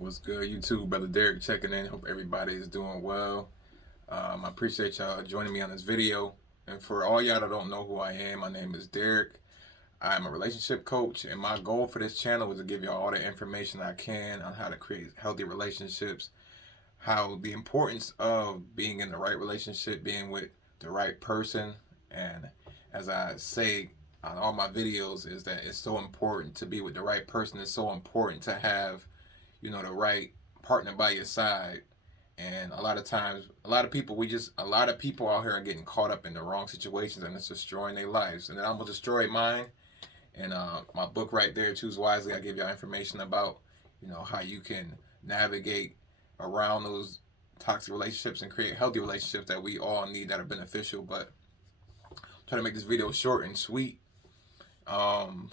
What's good, YouTube? Brother Derek checking in. Hope everybody is doing well. I appreciate y'all joining me on this video. And for all y'all that don't know who I am, my name is Derek. I'm a relationship coach, and my goal for this channel is to give y'all all the information I can on how to create healthy relationships, how the importance of being in the right relationship, being with the right person. And as I say on all my videos, is that it's so important to be with the right person. It's so important to have the right partner by your side. And a lot of times, a lot of people out here are getting caught up in the wrong situations, and it's destroying their lives. And then I'm gonna destroy mine. And my book right there, Choose Wisely, I give y'all information about, how you can navigate around those toxic relationships and create healthy relationships that we all need that are beneficial. But I'm trying to make this video short and sweet. The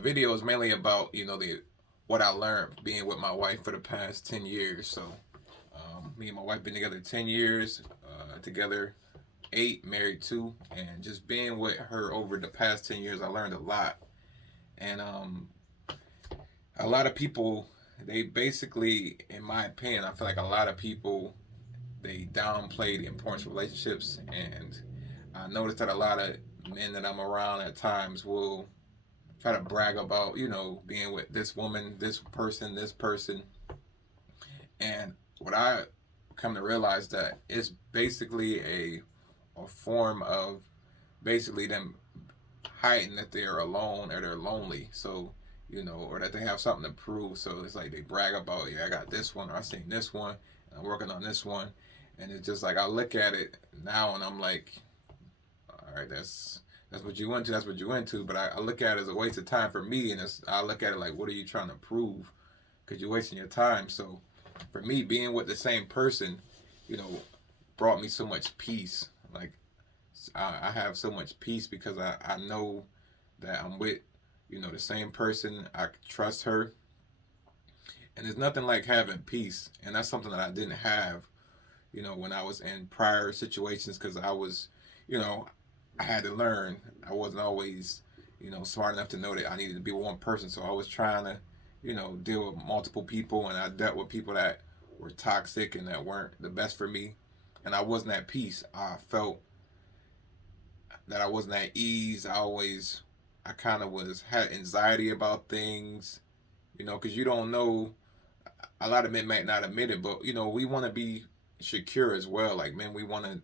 video is mainly about, the what I learned being with my wife for the past 10 years. So me and my wife been together 10 years, together 8, married 2, and just being with her over the past 10 years, I learned a lot. And a lot of people, they basically, in my opinion, I feel like a lot of people, they downplay the importance of relationships. And I noticed that a lot of men that I'm around at times will try to brag about, being with this woman, this person. And what I come to realize that it's basically a form of basically them hiding that they're alone or they're lonely. So, or that they have something to prove. So it's like they brag about, yeah, I got this one, or I seen this one, and I'm working on this one. And it's just like I look at it now and I'm like, all right, that's what you into. That's what you into. But I look at it as a waste of time for me, and I look at it like, what are you trying to prove? Because you're wasting your time. So for me, being with the same person, you know, brought me so much peace. Like I have so much peace because I know that I'm with, the same person. I trust her, and there's nothing like having peace. And that's something that I didn't have, when I was in prior situations because I was, you know, I had to learn. I wasn't always, smart enough to know that I needed to be with one person. So I was trying to, deal with multiple people, and I dealt with people that were toxic and that weren't the best for me. And I wasn't at peace. I felt that I wasn't at ease. I kind of had anxiety about things, because you don't know. A lot of men might not admit it, but we want to be secure as well. Like men, we want to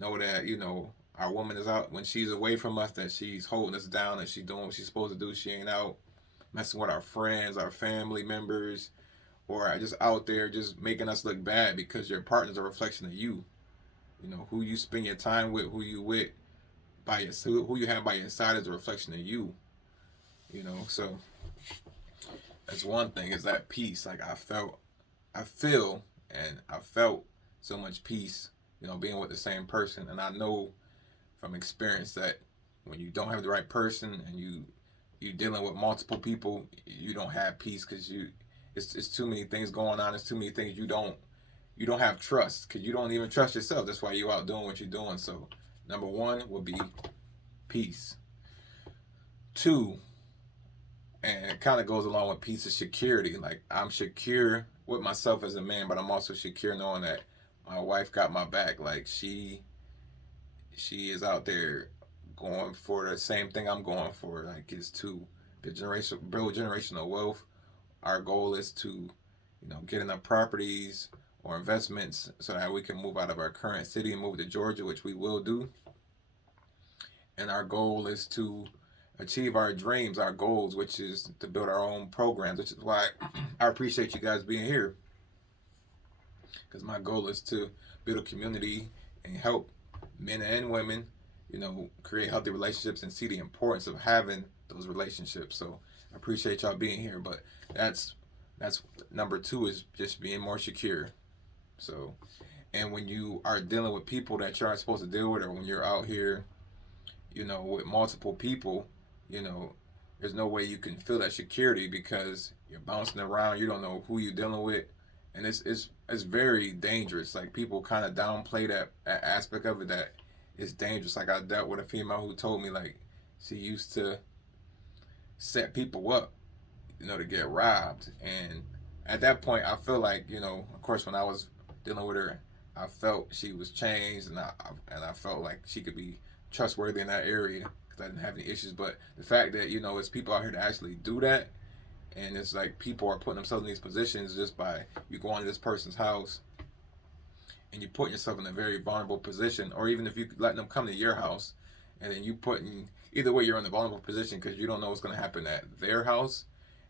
know that our woman is out when she's away from us, that she's holding us down, and she's doing what she's supposed to do. She ain't out messing with our friends, our family members, or just out there just making us look bad because your partner's a reflection of you. Who you spend your time with, who you with, who you have by your side is a reflection of you. So that's one thing, is that peace. Like I feel, and I felt so much peace, being with the same person. And I know from experience that when you don't have the right person and you dealing with multiple people, you don't have peace because it's too many things going on. It's too many things you don't have trust because you don't even trust yourself. That's why you out doing what you're doing. So number one would be peace. Two, and it kind of goes along with peace, is security. Like I'm secure with myself as a man, but I'm also secure knowing that my wife got my back. Like she is out there going for the same thing I'm going for. Like is to build generational wealth. Our goal is to, get enough properties or investments so that we can move out of our current city and move to Georgia, which we will do. And our goal is to achieve our dreams, our goals, which is to build our own programs, which is why I appreciate you guys being here. Because my goal is to build a community and help men and women, create healthy relationships and see the importance of having those relationships. So I appreciate y'all being here. But that's number two, is just being more secure. So, and when you are dealing with people that you aren't supposed to deal with, or when you're out here, with multiple people, there's no way you can feel that security because you're bouncing around. You don't know who you're dealing with, and it's very dangerous. Like people kind of downplay that aspect of it, that it's dangerous. Like I dealt with a female who told me like she used to set people up, to get robbed, and at that point, I feel like, of course, when I was dealing with her, I felt she was changed, and I felt like she could be trustworthy in that area because I didn't have any issues. But the fact that it's people out here to actually do that, and it's like people are putting themselves in these positions just by you going to this person's house and you put yourself in a very vulnerable position, or even if you let them come to your house, and then you putting either way you're in a vulnerable position because you don't know what's going to happen at their house,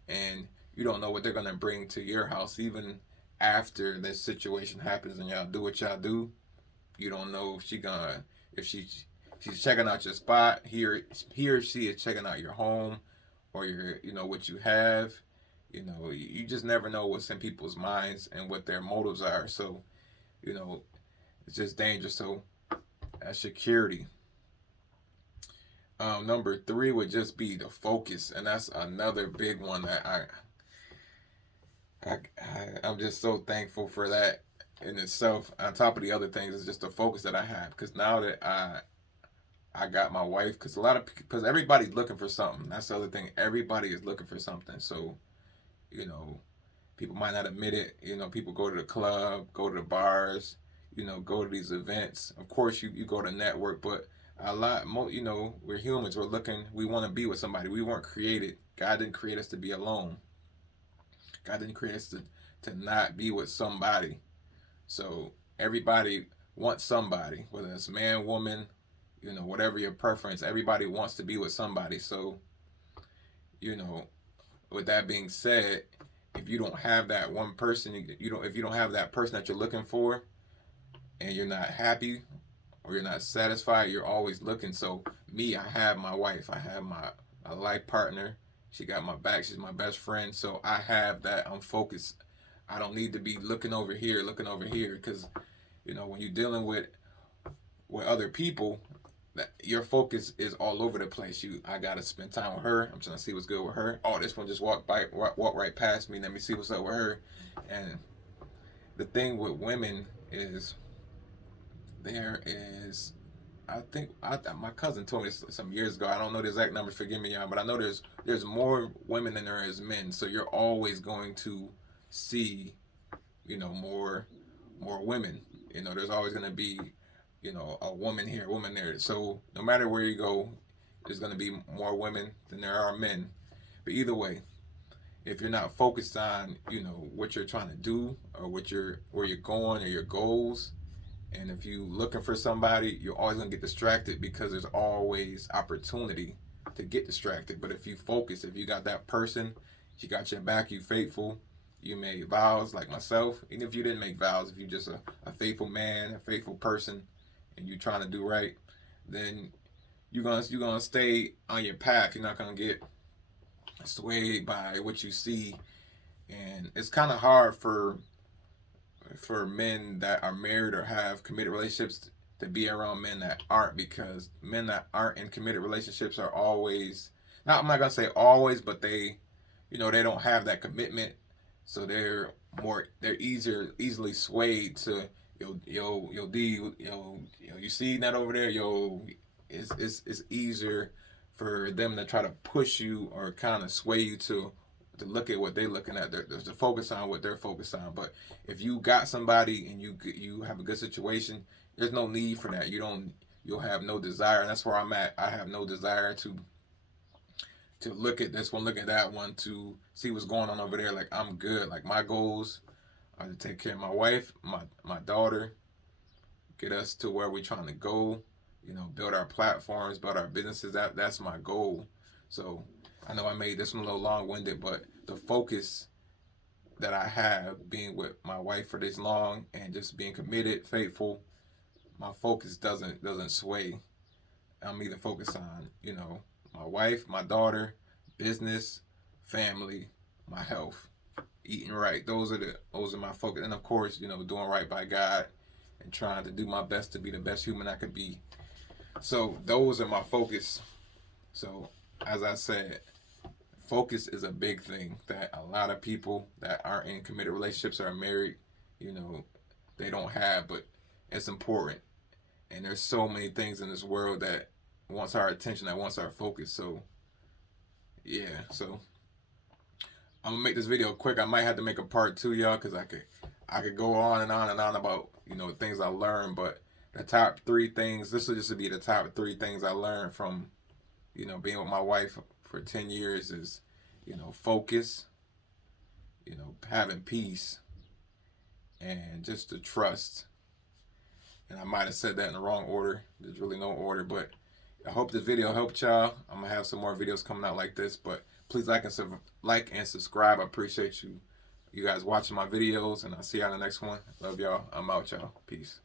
and you don't know what they're going to bring to your house even after this situation happens and y'all do what y'all do. You don't know if she's checking out your spot, he or she is checking out your home or your what you have. You just never know what's in people's minds and what their motives are. So you know it's just dangerous. So security. Number three would just be the focus, and that's another big one that I'm just so thankful for that in itself. On top of the other things, is just the focus that I have because now that I got my wife, because everybody's looking for something. That's the other thing. Everybody is looking for something. So you know, people might not admit it. People go to the club, go to the bars, go to these events. Of course, you go to network, but a lot more. We're humans. We're looking. We want to be with somebody. We weren't created. God didn't create us to be alone. God didn't create us to not be with somebody. So everybody wants somebody, whether it's man, woman, whatever your preference. Everybody wants to be with somebody. So, you know, with that being said, if you don't have that one person, if you don't have that person that you're looking for, and you're not happy or you're not satisfied, you're always looking. So me, I have my wife, I have my life partner. She got my back. She's my best friend. So I have that. I'm focused. I don't need to be looking over here, because when you're dealing with other people, that your focus is all over the place. I gotta spend time with her. I'm trying to see what's good with her. Oh, this one just walk right past me. Let me see what's up with her. And the thing with women is there is, my cousin told me this some years ago. I don't know the exact numbers. Forgive me, y'all, but I know there's more women than there is men. So you're always going to see, more women. There's always going to be, a woman here, a woman there. So no matter where you go, there's going to be more women than there are men. But either way, if you're not focused on, what you're trying to do, or where you're going, or your goals, and if you looking for somebody, you're always gonna get distracted, because there's always opportunity to get distracted. But if you focus, if you got that person, she got your back, you faithful, you made vows like myself. Even if you didn't make vows, if you just a faithful man, a faithful person, and you trying to do right, then you're gonna stay on your path. You're not gonna get swayed by what you see. And it's kind of hard for men that are married or have committed relationships to be around men that aren't, because men that aren't in committed relationships are always, not, I'm not gonna say always, but they don't have that commitment, so they're easily swayed to yo D you see that over there, it's easier for them to try to push you or kind of sway you to look at what they're looking at. There's to focus on what they're focused on. But if you got somebody and you have a good situation, there's no need for that. You'll have no desire, and that's where I'm at. I have no desire to look at this one, look at that one, to see what's going on over there. Like, I'm good. Like, my goals are to take care of my wife, my daughter, get us to where we're trying to go. Build our platforms, build our businesses. That's my goal. So I know I made this one a little long-winded, but the focus that I have, being with my wife for this long and just being committed, faithful, my focus doesn't sway. I'm either focused on, my wife, my daughter, business, family, my health, eating right. Those are my focus. And of course, doing right by God and trying to do my best to be the best human I could be. So those are my focus. So as I said, focus is a big thing that a lot of people that aren't in committed relationships or are married, you know, they don't have, but it's important. And there's so many things in this world that wants our attention, that wants our focus. So yeah, so I'm gonna make this video quick. I might have to make a part 2, y'all, because I could go on and on and on about, you know, things I learned. But the top 3 things, this will just be the top 3 things I learned from, you know, being with my wife for 10 years is, you know, focus, you know, having peace, and just to trust. And I might have said that in the wrong order. There's really no order, but I hope this video helped y'all. I'm gonna have some more videos coming out like this, but please like and subscribe. I appreciate you guys watching my videos, and I'll see y'all in the next one. Love y'all. I'm out, y'all. Peace.